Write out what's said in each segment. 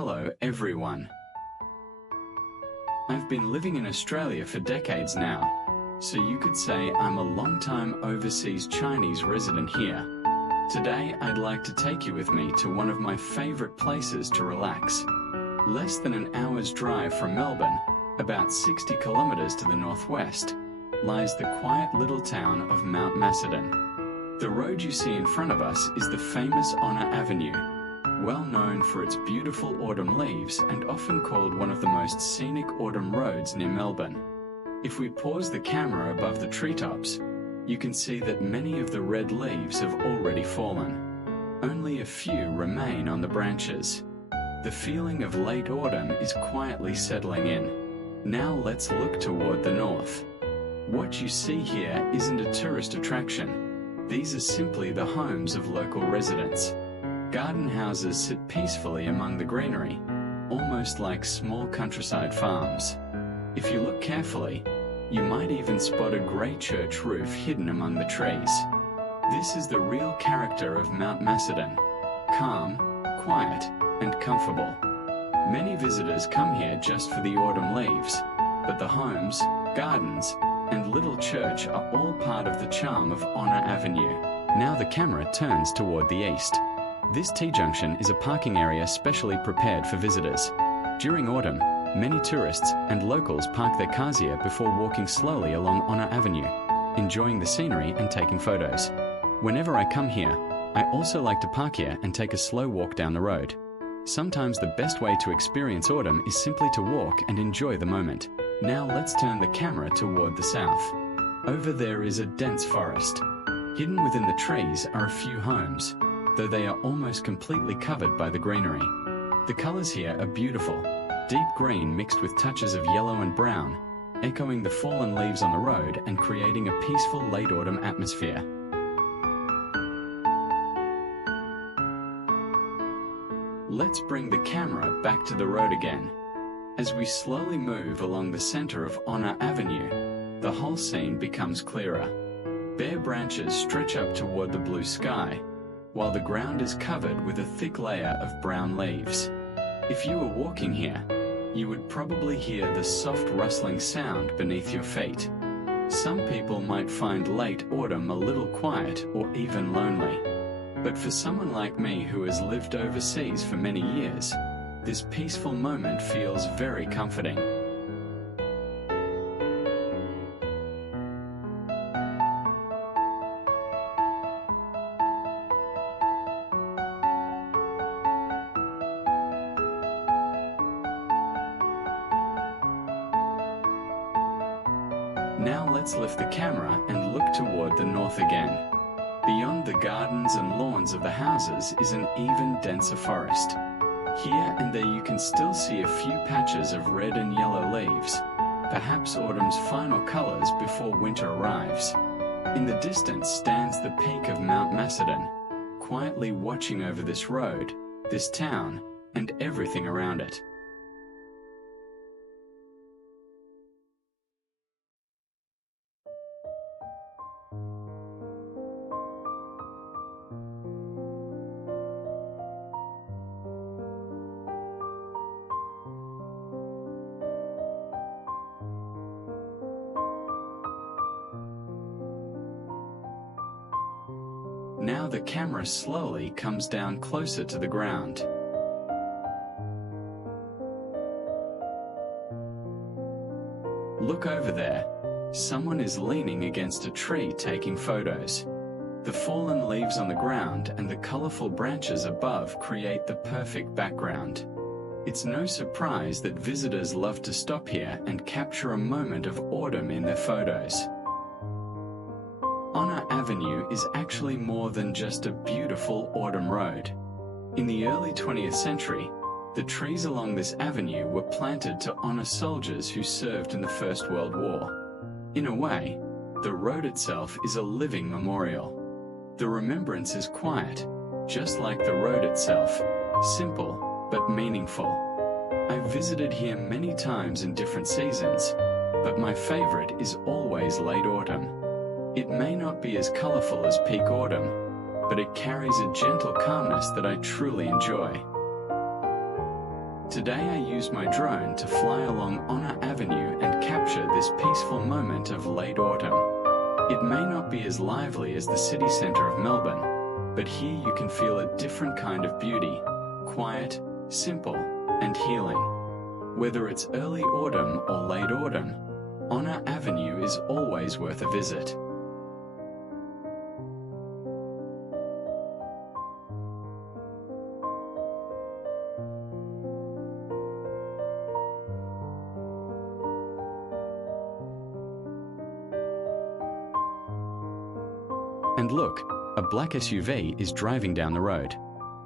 Hello everyone. I've been living in Australia for decades now, so you could say I'm a long-time overseas Chinese resident here. Today I'd like to take you with me to one of my favorite places to relax. Less than an hour's drive from Melbourne, about 60 kilometers to the northwest, lies the quiet little town of Mount Macedon. The road you see in front of us is the famous Honor Avenue, well known for its beautiful autumn leaves and often called one of the most scenic autumn roads near Melbourne. If we pause the camera above the treetops, you can see that many of the red leaves have already fallen. Only a few remain on the branches. The feeling of late autumn is quietly settling in. Now let's look toward the north. What you see here isn't a tourist attraction. These are simply the homes of local residents. Garden houses sit peacefully among the greenery, almost like small countryside farms. If you look carefully, you might even spot a grey church roof hidden among the trees. This is the real character of Mount Macedon: calm, quiet, and comfortable. Many visitors come here just for the autumn leaves, but the homes, gardens, and little church are all part of the charm of Honor Avenue. Now the camera turns toward the east. This T-junction is a parking area specially prepared for visitors. During autumn, many tourists and locals park their cars here before walking slowly along Honor Avenue, enjoying the scenery and taking photos. Whenever I come here, I also like to park here and take a slow walk down the road. Sometimes the best way to experience autumn is simply to walk and enjoy the moment. Now let's turn the camera toward the south. Over there is a dense forest. Hidden within the trees are a few homes, though they are almost completely covered by the greenery. The colors here are beautiful, deep green mixed with touches of yellow and brown, echoing the fallen leaves on the road and creating a peaceful late autumn atmosphere. Let's bring the camera back to the road again. As we slowly move along the center of Honor Avenue, the whole scene becomes clearer. Bare branches stretch up toward the blue sky, while the ground is covered with a thick layer of brown leaves. If you were walking here, you would probably hear the soft rustling sound beneath your feet. Some people might find late autumn a little quiet or even lonely. But for someone like me who has lived overseas for many years, this peaceful moment feels very comforting. Now let's lift the camera and look toward the north again. Beyond the gardens and lawns of the houses is an even denser forest. Here and there you can still see a few patches of red and yellow leaves, perhaps autumn's final colors before winter arrives. In the distance stands the peak of Mount Macedon, quietly watching over this road, this town, and everything around it. Now the camera slowly comes down closer to the ground. Look over there. Someone is leaning against a tree taking photos. The fallen leaves on the ground and the colorful branches above create the perfect background. It's no surprise that visitors love to stop here and capture a moment of autumn in their photos. Honor Avenue is actually more than just a beautiful autumn road. In the early 20th century, the trees along this avenue were planted to honor soldiers who served in the First World War. In a way, the road itself is a living memorial. The remembrance is quiet, just like the road itself, simple but meaningful. I've visited here many times in different seasons, but my favorite is always late autumn. It may not be as colorful as peak autumn, but it carries a gentle calmness that I truly enjoy. Today I used my drone to fly along Honor Avenue and capture this peaceful moment of late autumn. It may not be as lively as the city centre of Melbourne, but here you can feel a different kind of beauty, quiet, simple, and healing. Whether it's early autumn or late autumn, Honor Avenue is always worth a visit. And look, a black SUV is driving down the road.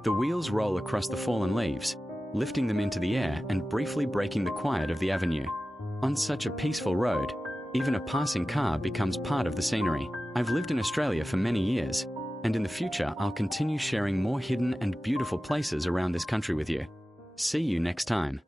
The wheels roll across the fallen leaves, lifting them into the air and briefly breaking the quiet of the avenue. On such a peaceful road, even a passing car becomes part of the scenery. I've lived in Australia for many years, and in the future I'll continue sharing more hidden and beautiful places around this country with you. See you next time.